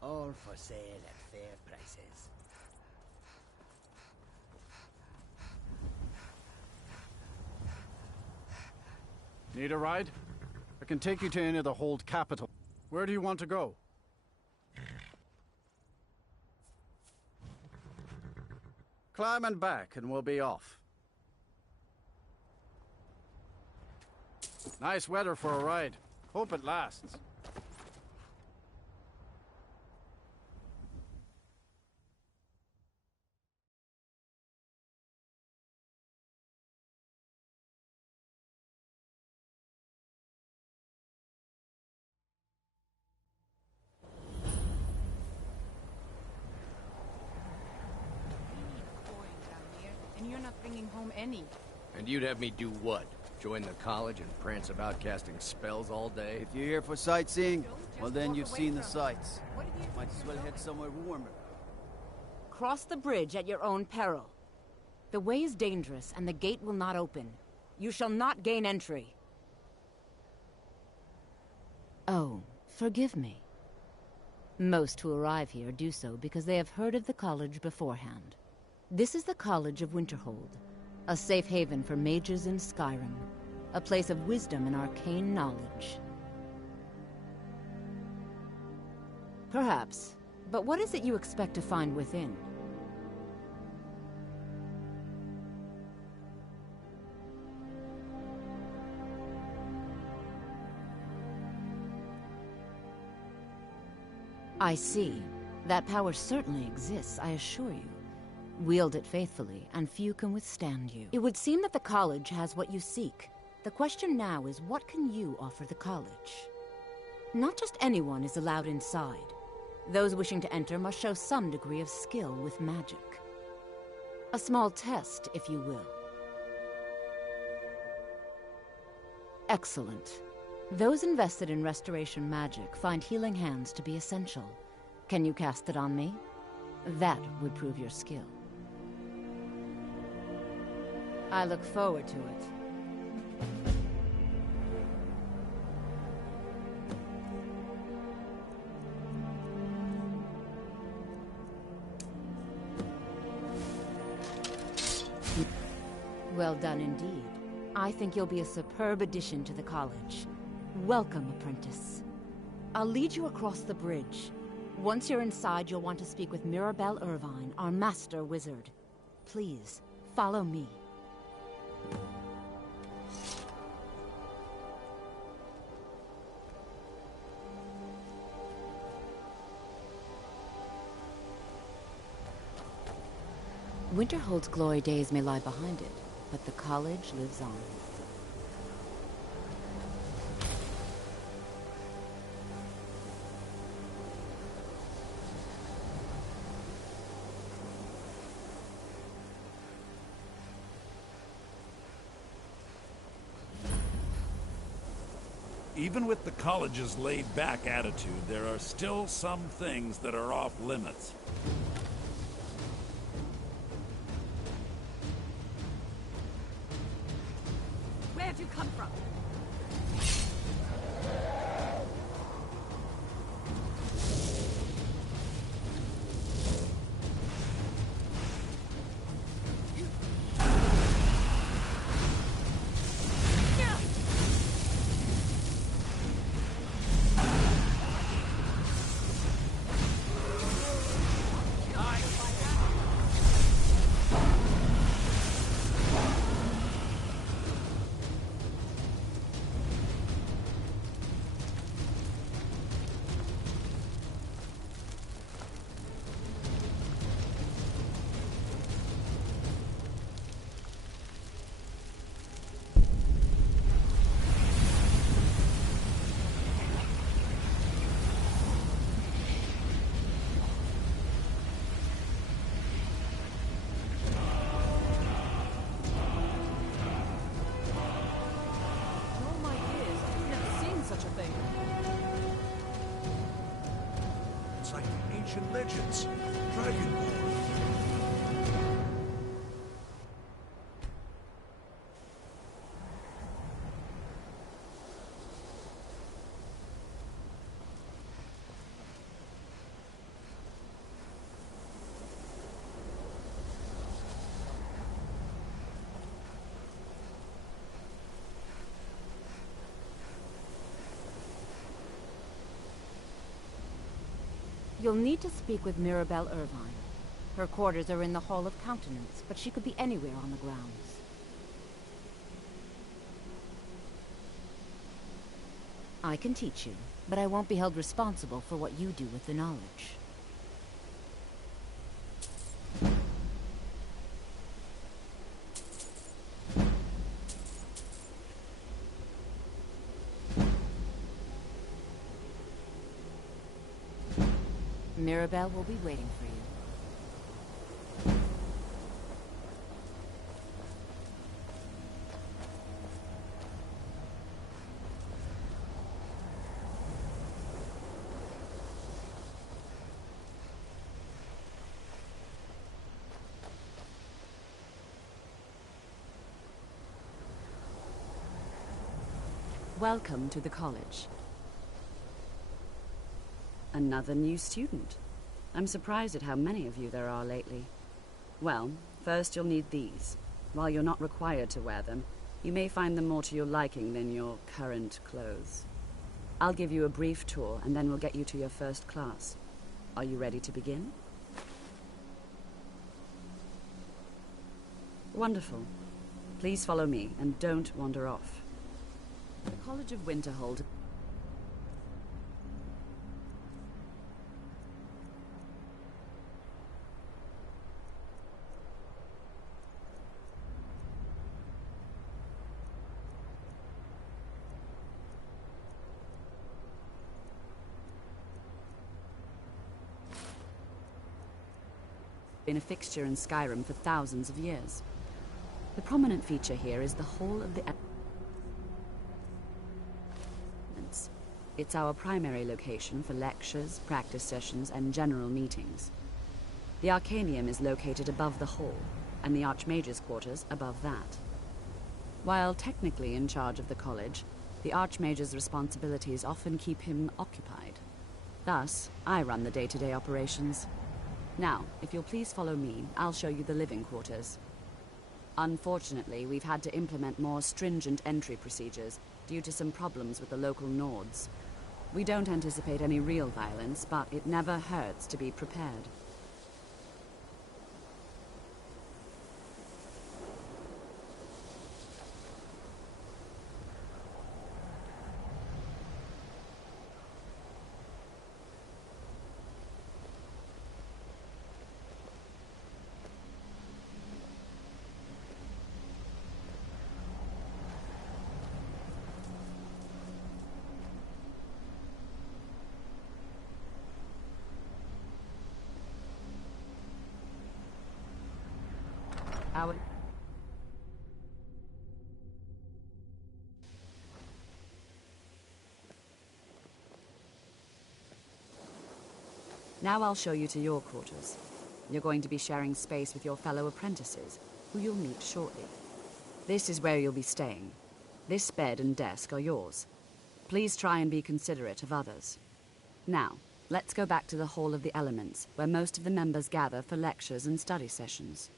All for sale at fair prices. Need a ride? I can take you to any of the hold capital. Where do you want to go? Climb and back and we'll be off. Nice weather for a ride. Hope it lasts. And you're not bringing home any. And you'd have me do what? Join the college and prance about casting spells all day? If you're here for sightseeing, well then you've seen the sights. Might as well head somewhere warmer. Cross the bridge at your own peril. The way is dangerous and the gate will not open. You shall not gain entry. Oh, forgive me. Most who arrive here do so because they have heard of the college beforehand. This is the College of Winterhold, a safe haven for mages in Skyrim, a place of wisdom and arcane knowledge. Perhaps, but what is it you expect to find within? I see. That power certainly exists, I assure you. Wield it faithfully, and few can withstand you. It would seem that the college has what you seek. The question now is, what can you offer the college? Not just anyone is allowed inside. Those wishing to enter must show some degree of skill with magic. A small test, if you will. Excellent. Those invested in restoration magic find healing hands to be essential. Can you cast it on me? That would prove your skill. I look forward to it. Well done indeed. I think you'll be a superb addition to the college. Welcome, apprentice. I'll lead you across the bridge. Once you're inside, you'll want to speak with Mirabelle Irvine, our master wizard. Please, follow me. Winterhold's glory days may lie behind it, but the college lives on. Even with the college's laid-back attitude, there are still some things that are off limits. Where'd you come from? It's like ancient legends. Dragonborn. You'll need to speak with Mirabelle Irvine. Her quarters are in the Hall of Countenance, but she could be anywhere on the grounds. I can teach you, but I won't be held responsible for what you do with the knowledge. Mirabelle will be waiting for you. Welcome to the college. Another new student. I'm surprised at how many of you there are lately. Well, first you'll need these. While you're not required to wear them, you may find them more to your liking than your current clothes. I'll give you a brief tour, and then we'll get you to your first class. Are you ready to begin? Wonderful. Please follow me, and don't wander off. The College of Winterhold been a fixture in Skyrim for thousands of years. The prominent feature here is the Hall of the Elements. It's our primary location for lectures, practice sessions, and general meetings. The Arcanium is located above the hall, and the Archmage's quarters above that. While technically in charge of the college, the Archmage's responsibilities often keep him occupied. Thus, I run the day-to-day operations. Now, if you'll please follow me, I'll show you the living quarters. Unfortunately, we've had to implement more stringent entry procedures due to some problems with the local Nords. We don't anticipate any real violence, but it never hurts to be prepared. Now I'll show you to your quarters. You're going to be sharing space with your fellow apprentices, who you'll meet shortly. This is where you'll be staying. This bed and desk are yours. Please try and be considerate of others. Now, let's go back to the Hall of the Elements, where most of the members gather for lectures and study sessions.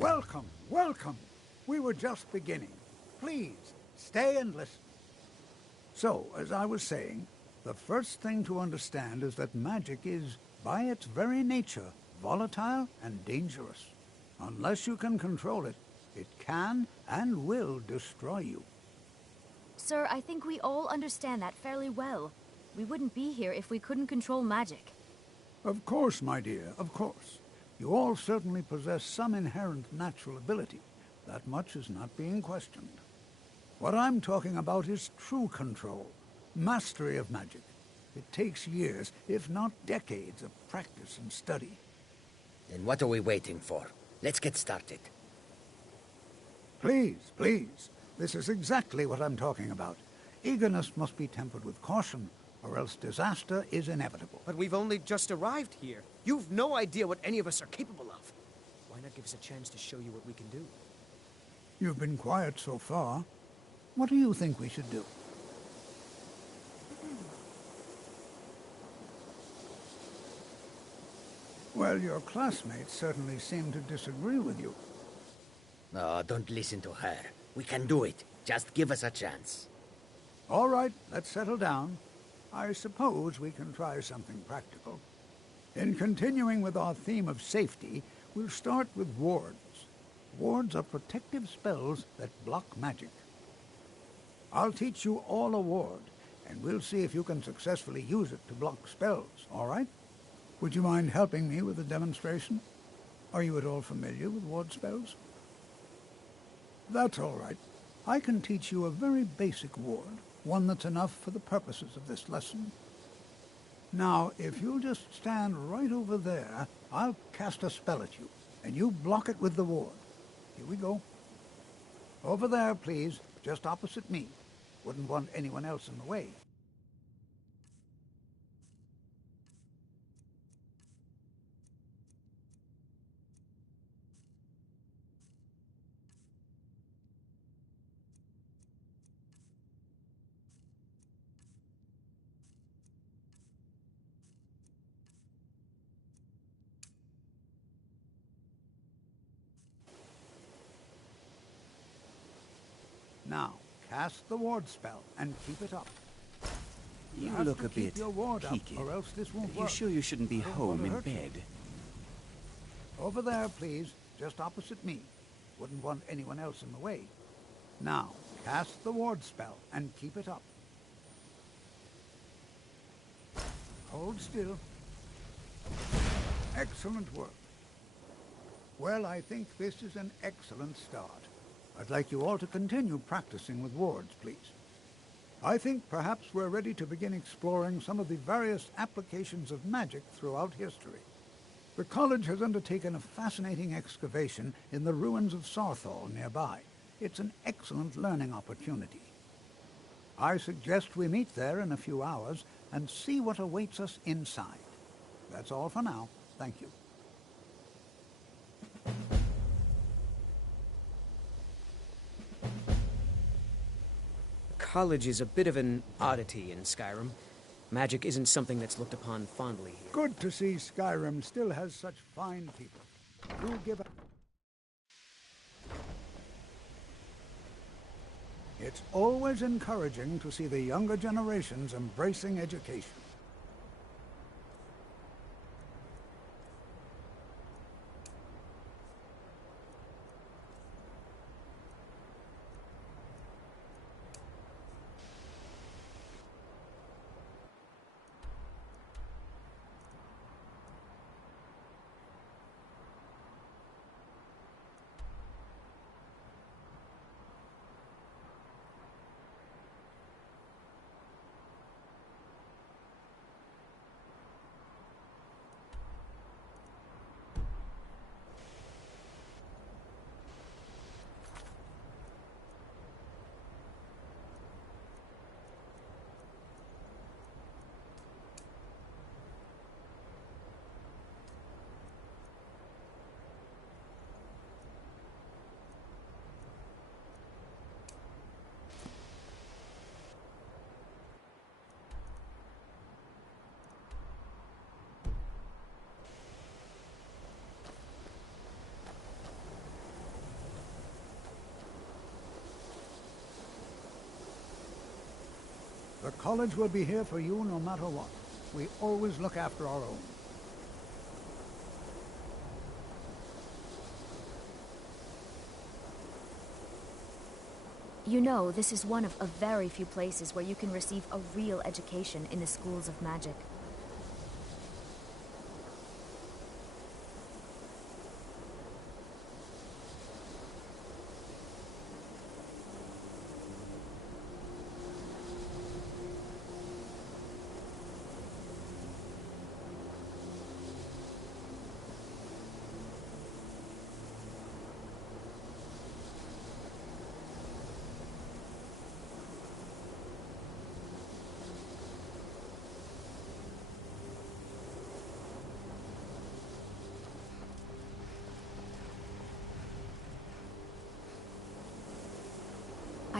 Welcome, welcome. We were just beginning. Please, stay and listen. So, as I was saying, the first thing to understand is that magic is, by its very nature, volatile and dangerous. Unless you can control it, it can and will destroy you. Sir, I think we all understand that fairly well. We wouldn't be here if we couldn't control magic. Of course, my dear, of course. You all certainly possess some inherent natural ability. That much is not being questioned. What I'm talking about is true control, mastery of magic. It takes years, if not decades, of practice and study. Then what are we waiting for? Let's get started. Please, please. This is exactly what I'm talking about. Eagerness must be tempered with caution, or else disaster is inevitable. But we've only just arrived here. You've no idea what any of us are capable of. Why not give us a chance to show you what we can do? You've been quiet so far. What do you think we should do? Well, your classmates certainly seem to disagree with you. No, don't listen to her. We can do it. Just give us a chance. All right, let's settle down. I suppose we can try something practical. In continuing with our theme of safety, we'll start with wards. Wards are protective spells that block magic. I'll teach you all a ward, and we'll see if you can successfully use it to block spells, all right? Would you mind helping me with a demonstration? Are you at all familiar with ward spells? That's all right. I can teach you a very basic ward, one that's enough for the purposes of this lesson. Now, if you'll just stand right over there, I'll cast a spell at you, and you block it with the ward. Here we go. Over there, please, just opposite me. Wouldn't want anyone else in the way. Now, cast the ward spell and keep it up. You have look to a keep bit your ward up, peaked. or else this won't You work. sure you shouldn't be Don't home want to in hurt you. bed? Over there, please, just opposite me. Wouldn't want anyone else in the way. Now, cast the ward spell and keep it up. Hold still. Excellent work. Well, I think this is an excellent start. I'd like you all to continue practicing with wards, please. I think perhaps we're ready to begin exploring some of the various applications of magic throughout history. The college has undertaken a fascinating excavation in the ruins of Sarthal nearby. It's an excellent learning opportunity. I suggest we meet there in a few hours and see what awaits us inside. That's all for now. Thank you. College is a bit of an oddity in Skyrim. Magic isn't something that's looked upon fondly here. Good to see Skyrim still has such fine people. Do give a... It's always encouraging to see the younger generations embracing education. The college will be here for you no matter what. We always look after our own. You know, this is one of a very few places where you can receive a real education in the schools of magic.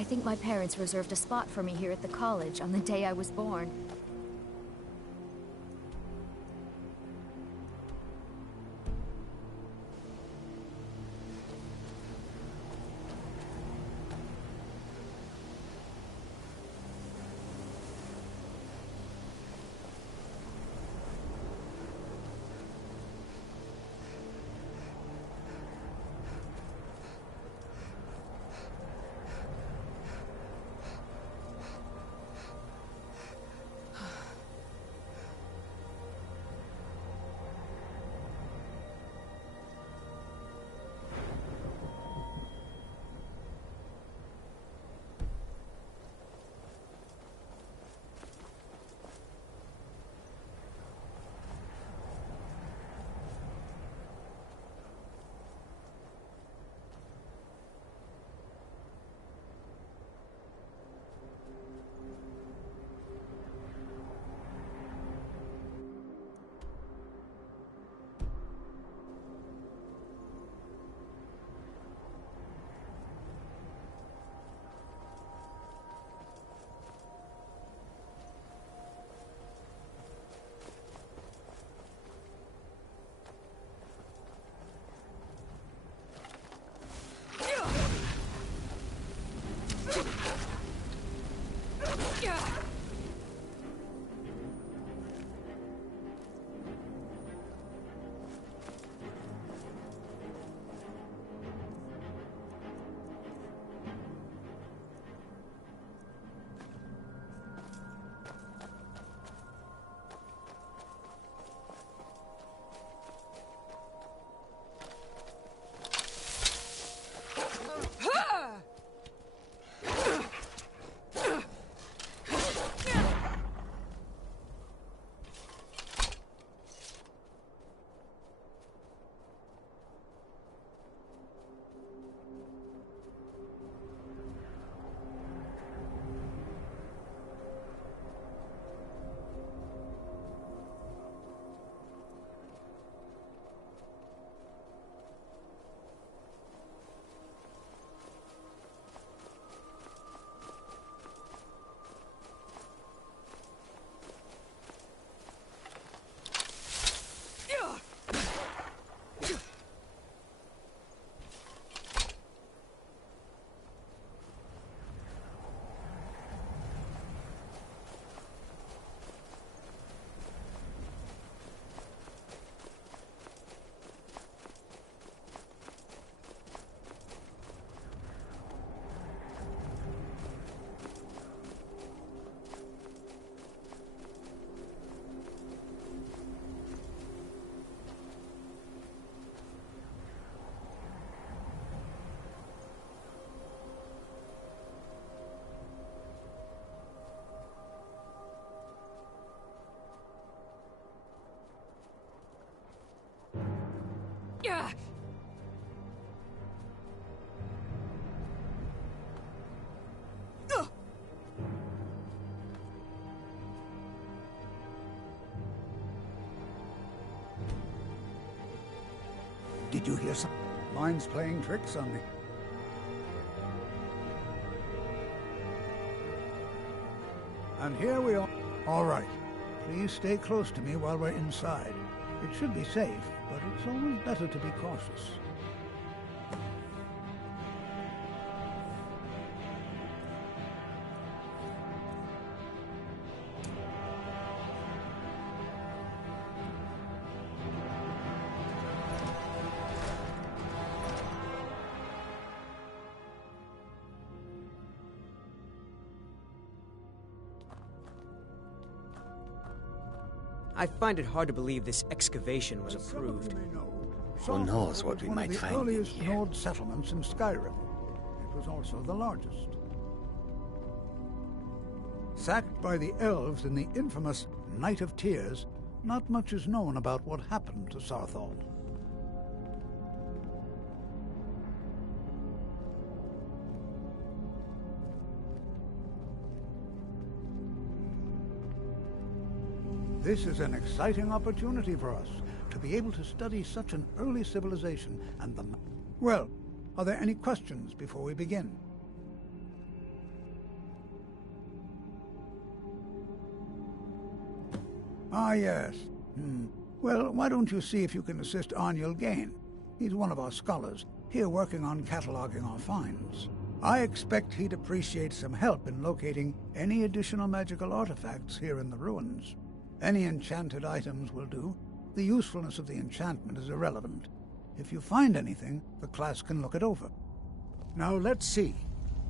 I think my parents reserved a spot for me here at the college on the day I was born. Did you hear some? Mine's playing tricks on me. And here we are. All right. Please stay close to me while we're inside. It should be safe, but it's always better to be cautious. I find it hard to believe this excavation was approved. Who knows what we might find in One of the earliest here. Nord settlements in Skyrim. It was also the largest. Sacked by the elves in the infamous Night of Tears, not much is known about what happened to Sarthal. This is an exciting opportunity for us, to be able to study such an early civilization and the... Well, are there any questions before we begin? Ah, yes. Well, why don't you see if you can assist Arniel Gain? He's one of our scholars, here working on cataloging our finds. I expect he'd appreciate some help in locating any additional magical artifacts here in the ruins. Any enchanted items will do. The usefulness of the enchantment is irrelevant. If you find anything, the class can look it over. Now let's see.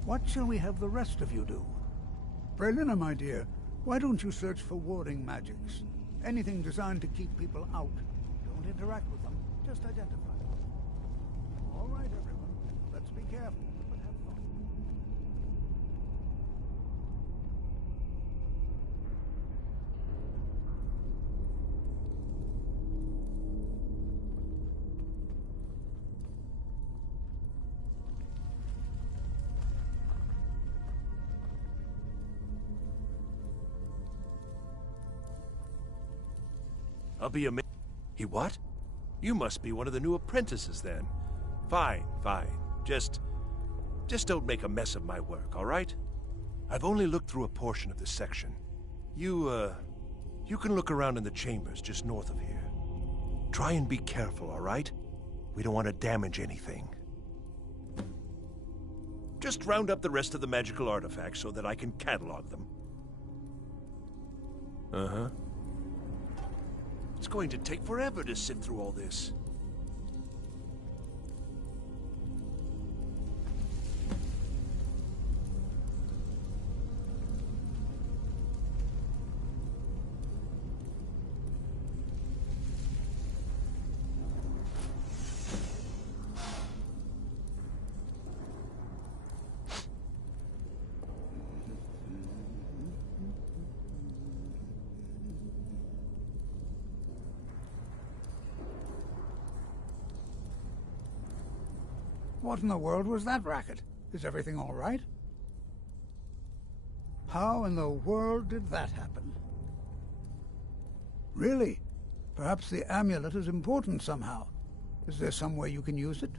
What shall we have the rest of you do? Brelina, my dear, why don't you search for warding magics? Anything designed to keep people out. Don't interact with them, just identify them. All right, everyone. Let's be careful, but have fun. I'll be amazed. He what? You must be one of the new apprentices then. Fine, fine. Just don't make a mess of my work, all right? I've only looked through a portion of this section. You can look around in the chambers just north of here. Try and be careful, all right? We don't want to damage anything. Just round up the rest of the magical artifacts so that I can catalog them. Uh-huh. It's going to take forever to sift through all this. What in the world was that racket? Is everything all right? How in the world did that happen? Really? Perhaps the amulet is important somehow. Is there some way you can use it?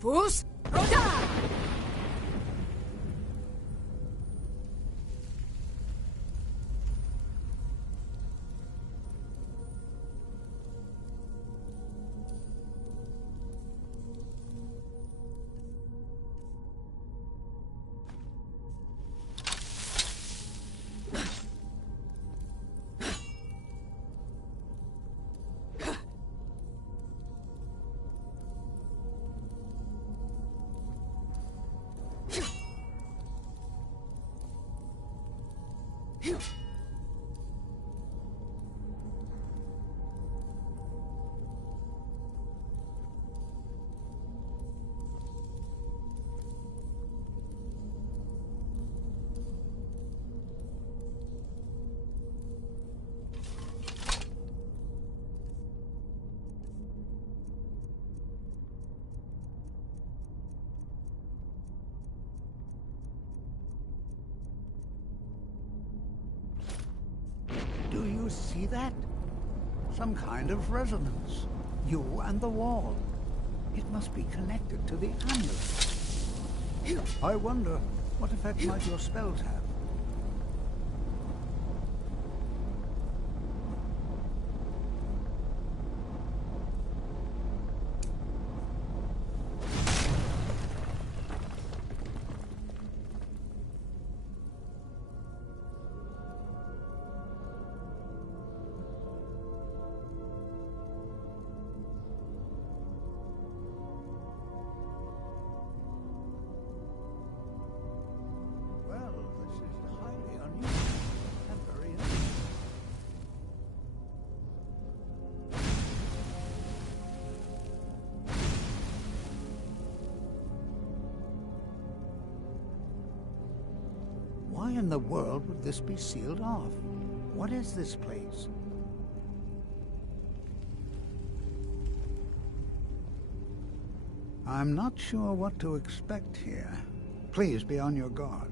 Fools! Roda! Do you see that? Some kind of resonance. You and the wall. It must be connected to the amulet. I wonder, what effect might your spells have? Why in the world would this be sealed off? What is this place? I'm not sure what to expect here. Please be on your guard.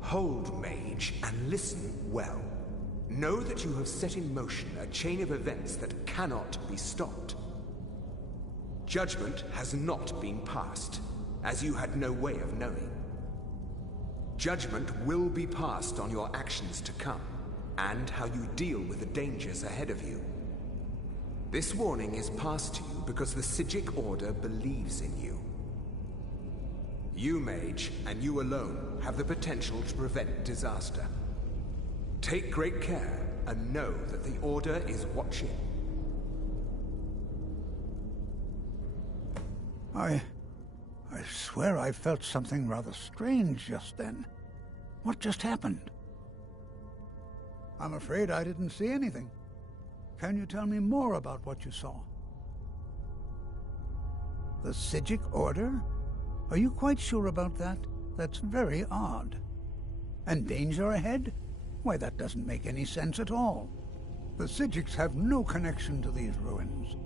Hold, mage, and listen well. Know that you have set in motion a chain of events that cannot be stopped. Judgment has not been passed, as you had no way of knowing. Judgment will be passed on your actions to come, and how you deal with the dangers ahead of you. This warning is passed to you because the Psijic Order believes in you. You, mage, and you alone, have the potential to prevent disaster. Take great care, and know that the Order is watching. I swear I felt something rather strange just then. What just happened? I'm afraid I didn't see anything. Can you tell me more about what you saw? The Psijic Order? Are you quite sure about that? That's very odd. And danger ahead? Why, that doesn't make any sense at all. The Psijics have no connection to these ruins,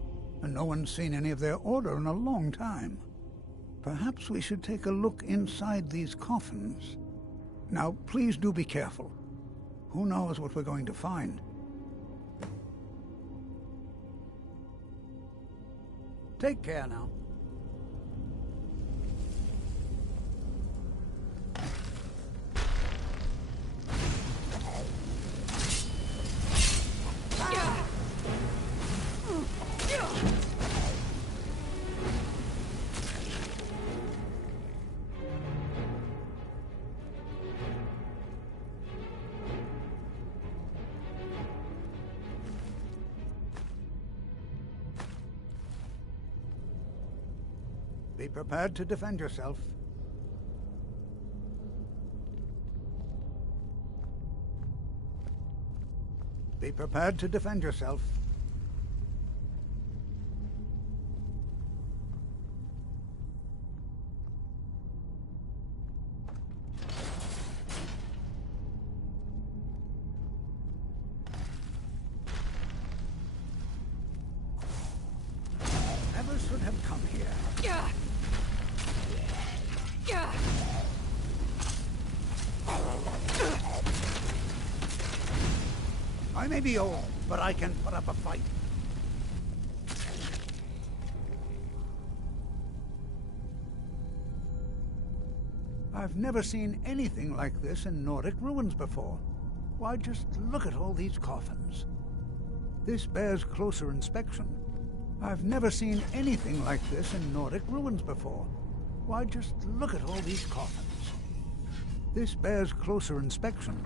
and no one's seen any of their order in a long time. Perhaps we should take a look inside these coffins. Now, please do be careful. Who knows what we're going to find? Take care now. Be prepared to defend yourself. Be prepared to defend yourself. Never should have come here. I may be old, but I can put up a fight. I've never seen anything like this in Nordic ruins before. Why, just look at all these coffins. This bears closer inspection. I've never seen anything like this in Nordic ruins before. Why, just look at all these coffins. This bears closer inspection.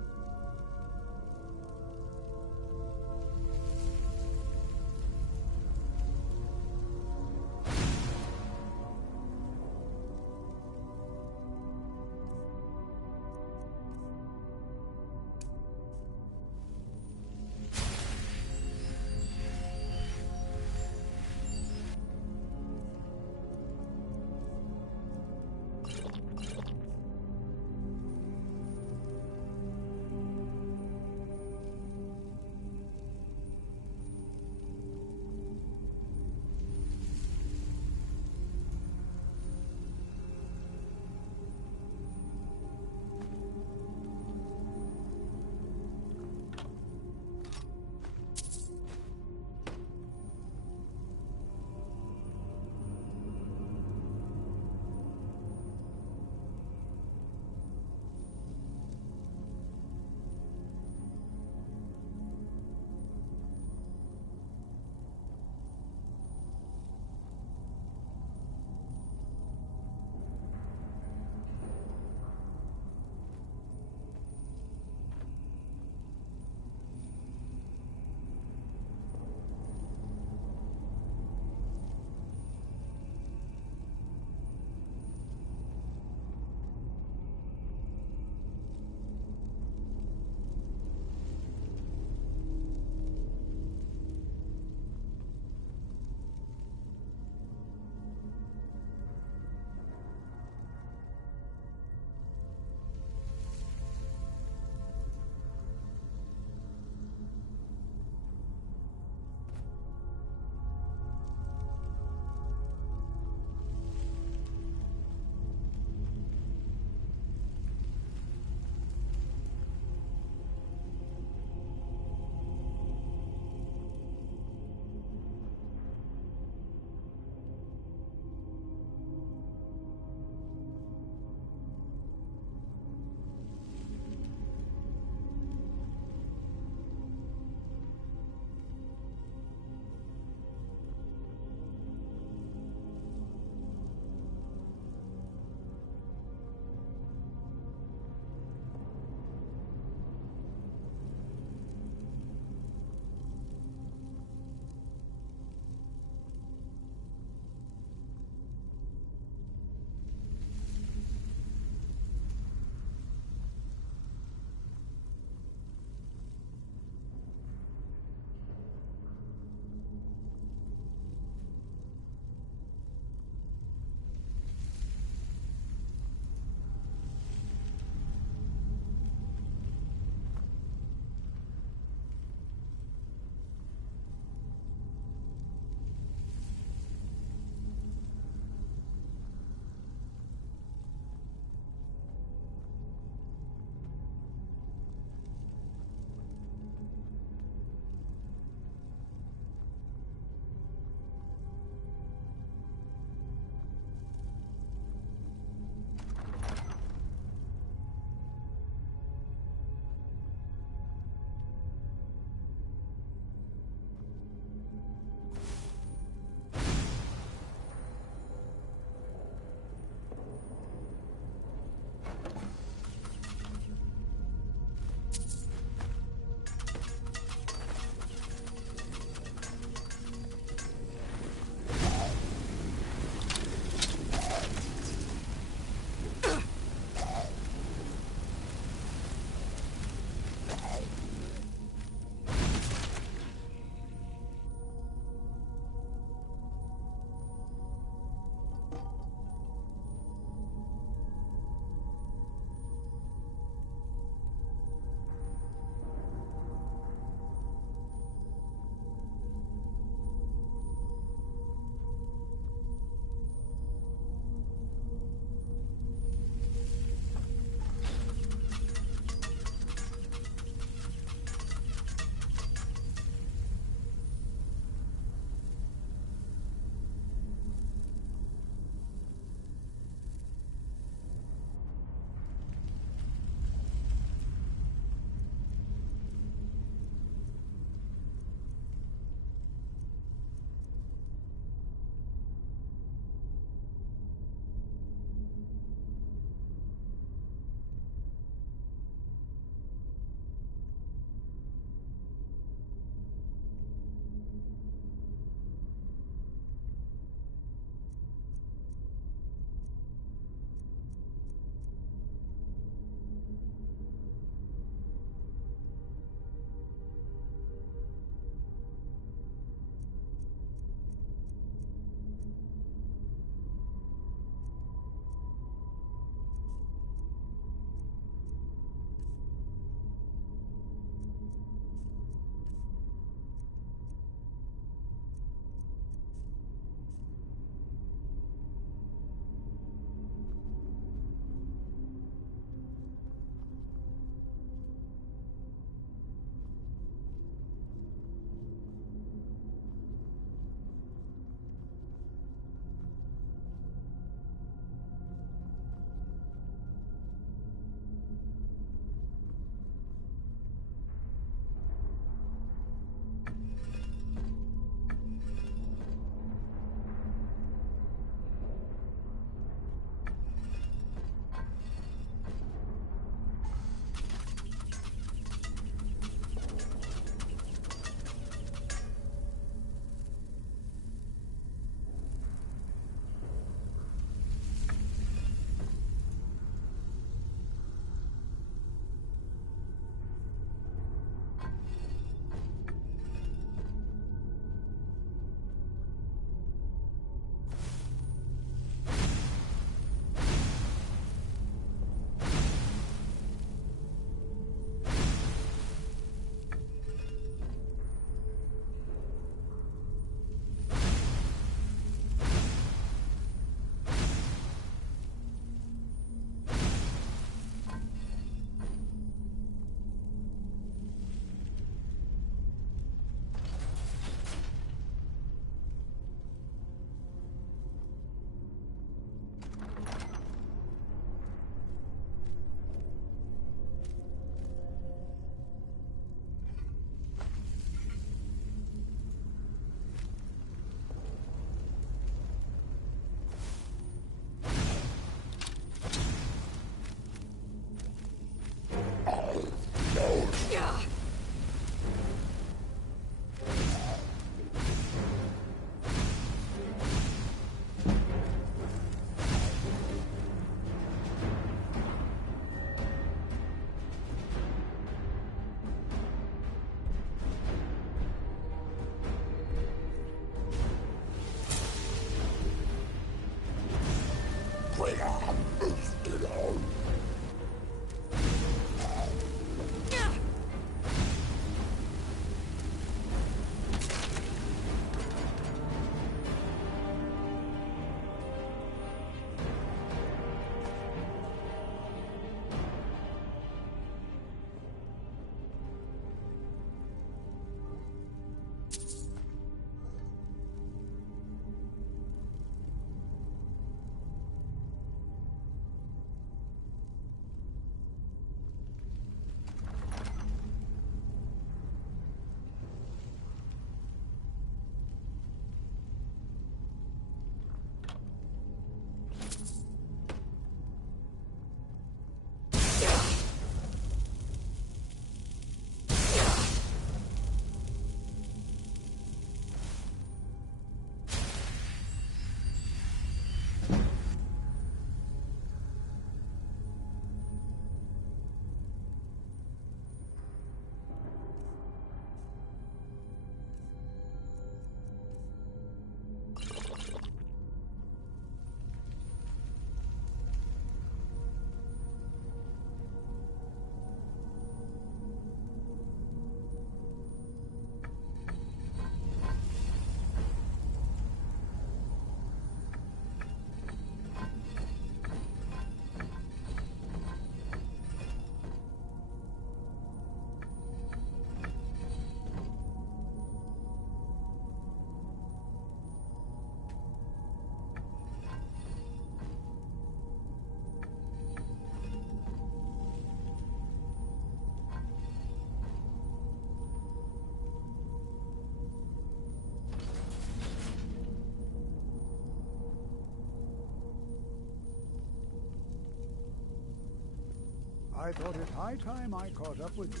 I thought it high time I caught up with you.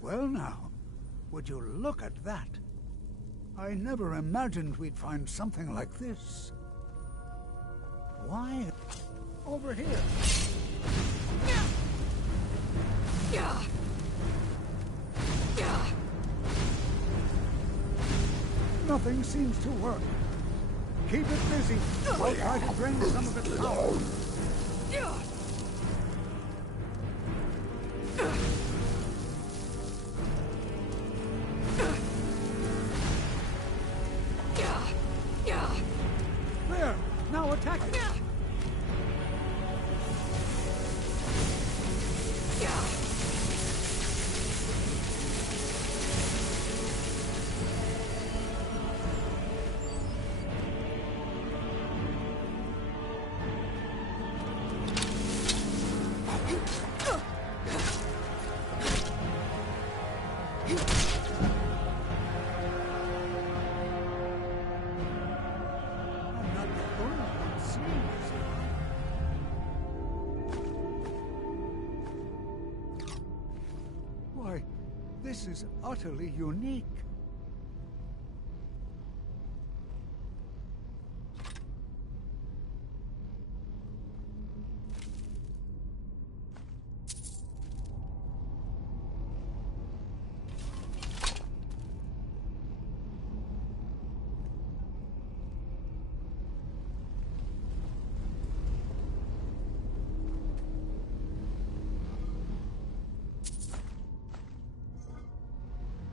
Well now, would you look at that? I never imagined we'd find something like this. Why? Over here. Nothing seems to work. Keep it busy. I'll try to drain some of its power. There! Now attack it! Why, this is utterly unique.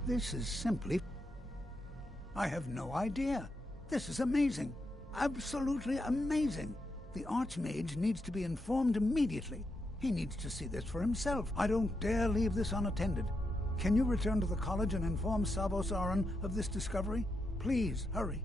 This is simply... I have no idea. This is amazing. Absolutely amazing. The Archmage needs to be informed immediately. He needs to see this for himself. I don't dare leave this unattended. Can you return to the college and inform Savos Aran of this discovery? Please, hurry.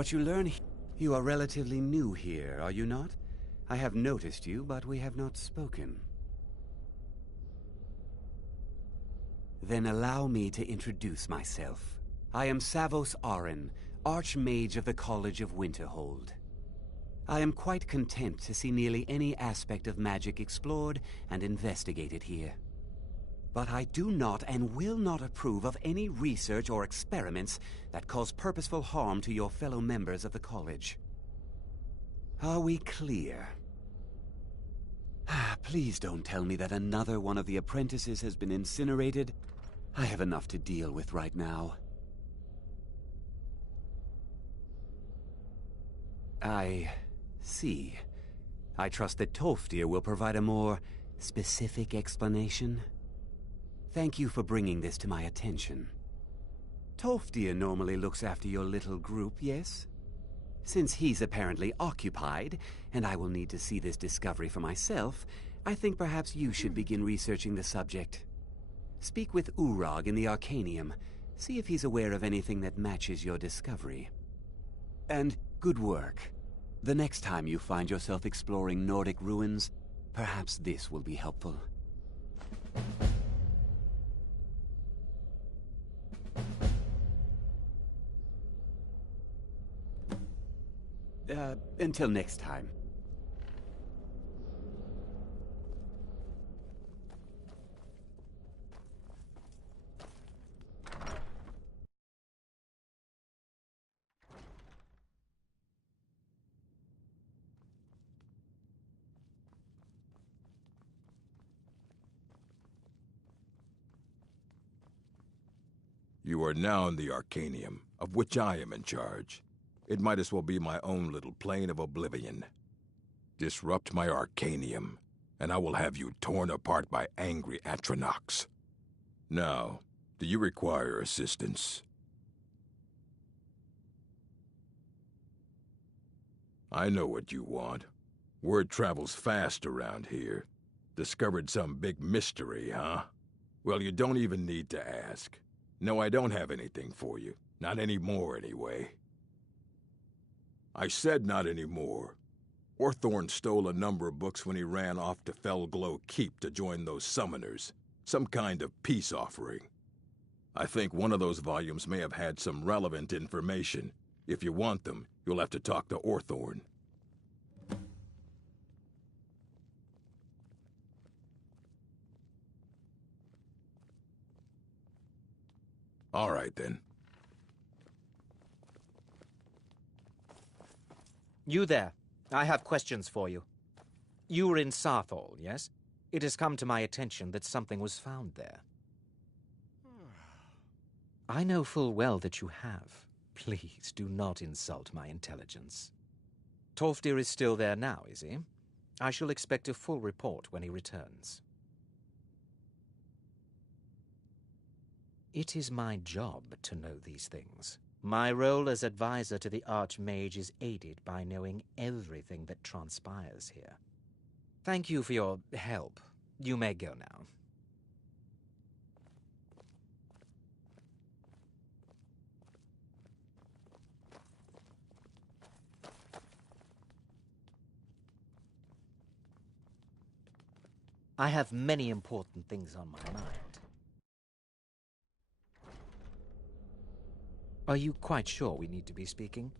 What you learn You are relatively new here, are you not? I have noticed you, but we have not spoken. Then allow me to introduce myself. I am Savos Arin, Archmage of the College of Winterhold. I am quite content to see nearly any aspect of magic explored and investigated here. But I do not and will not approve of any research or experiments that cause purposeful harm to your fellow members of the college. Are we clear? Please don't tell me that another one of the apprentices has been incinerated. I have enough to deal with right now. I see. I trust that Tolfdir will provide a more specific explanation. Thank you for bringing this to my attention. Tolfdir normally looks after your little group, yes? Since he's apparently occupied, and I will need to see this discovery for myself, I think perhaps you should begin researching the subject. Speak with Urag in the Arcanium. See if he's aware of anything that matches your discovery. And good work. The next time you find yourself exploring Nordic ruins, perhaps this will be helpful. Until next time. You are now in the Arcanium, of which I am in charge. It might as well be my own little plane of oblivion. Disrupt my Arcanium, and I will have you torn apart by angry Atronachs. Now, do you require assistance? I know what you want. Word travels fast around here. Discovered some big mystery, huh? Well, you don't even need to ask. No, I don't have anything for you. Not anymore, anyway. I said not anymore. Orthorn stole a number of books when he ran off to Felglow Keep to join those summoners. Some kind of peace offering. I think one of those volumes may have had some relevant information. If you want them, you'll have to talk to Orthorn. All right, then. You there. I have questions for you. You were in Sarthol, yes? It has come to my attention that something was found there. I know full well that you have. Please do not insult my intelligence. Tolfdir is still there now, is he? I shall expect a full report when he returns. It is my job to know these things. My role as advisor to the Archmage is aided by knowing everything that transpires here. Thank you for your help. You may go now. I have many important things on my mind. Are you quite sure we need to be speaking?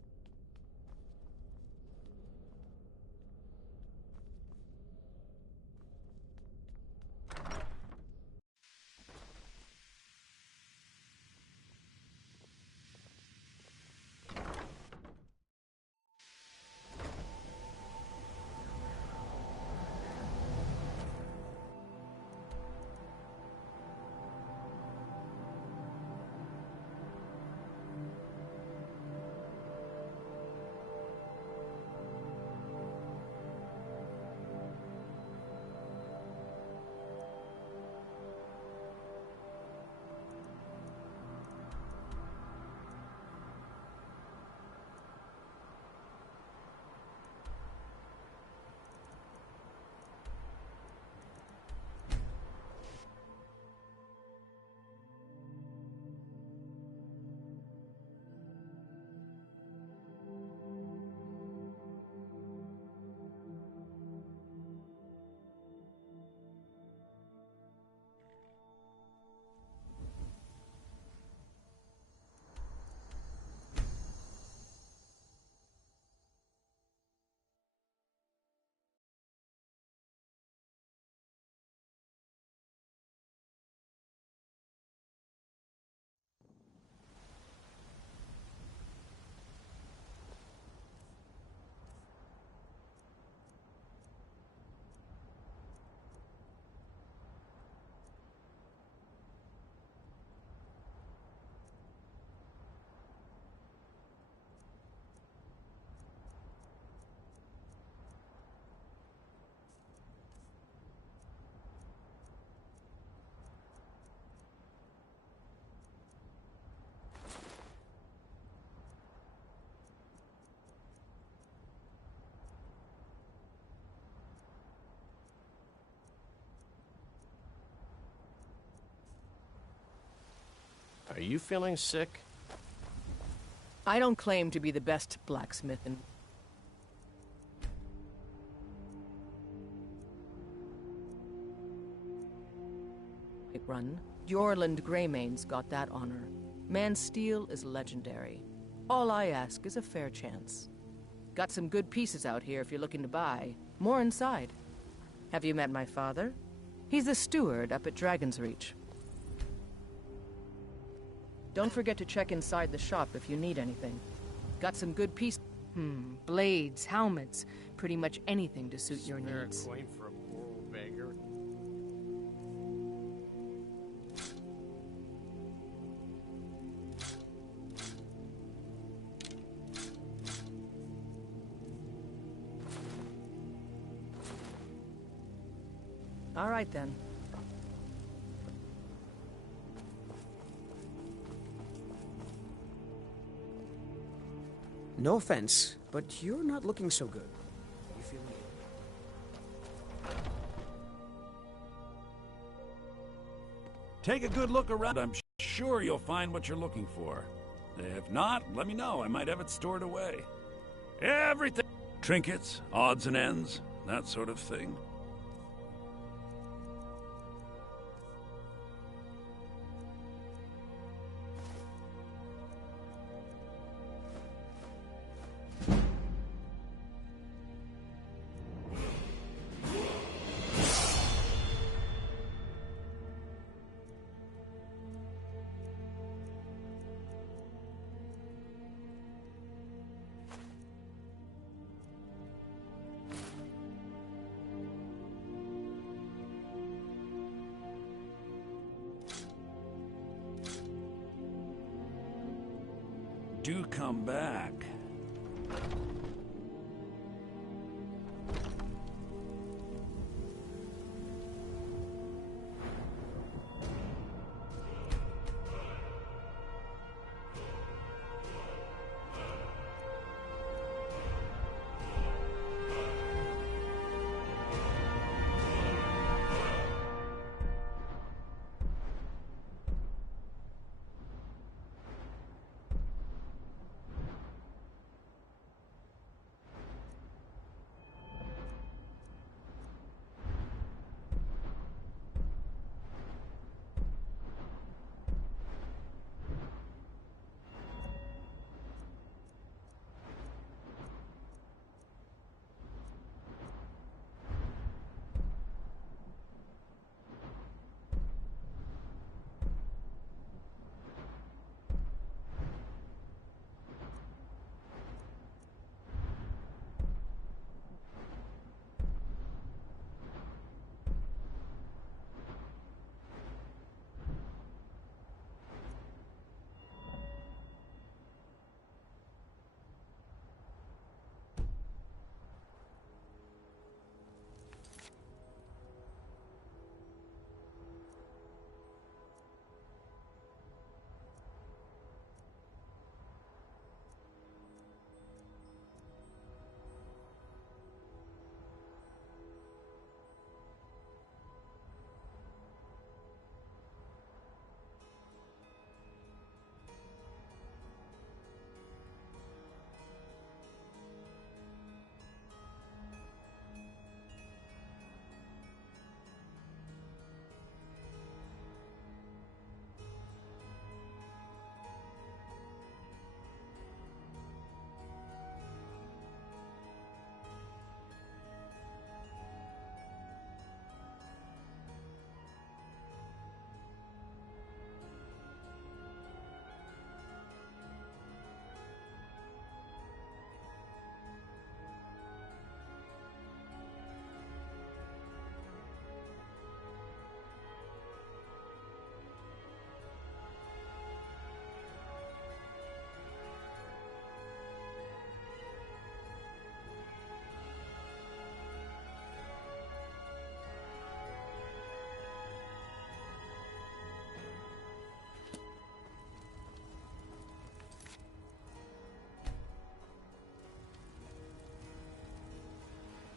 Are you feeling sick? I don't claim to be the best blacksmith in... Run. Jorland Greymane's got that honor. Man's steel is legendary. All I ask is a fair chance. Got some good pieces out here if you're looking to buy. More inside. Have you met my father? He's the steward up at Dragon's Reach. Don't forget to check inside the shop if you need anything. Got some good pieces. Blades, helmets, pretty much anything to suit your needs. Coin for a poor old beggar. All right, then. No offense, but you're not looking so good. You feeling ill? Take a good look around. I'm sure you'll find what you're looking for. If not, let me know. I might have it stored away. Everything. Trinkets, odds and ends, that sort of thing. Do come back.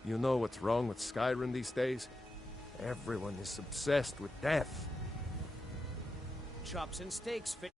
You know what's wrong with Skyrim these days? Everyone is obsessed with death. Chops and steaks fit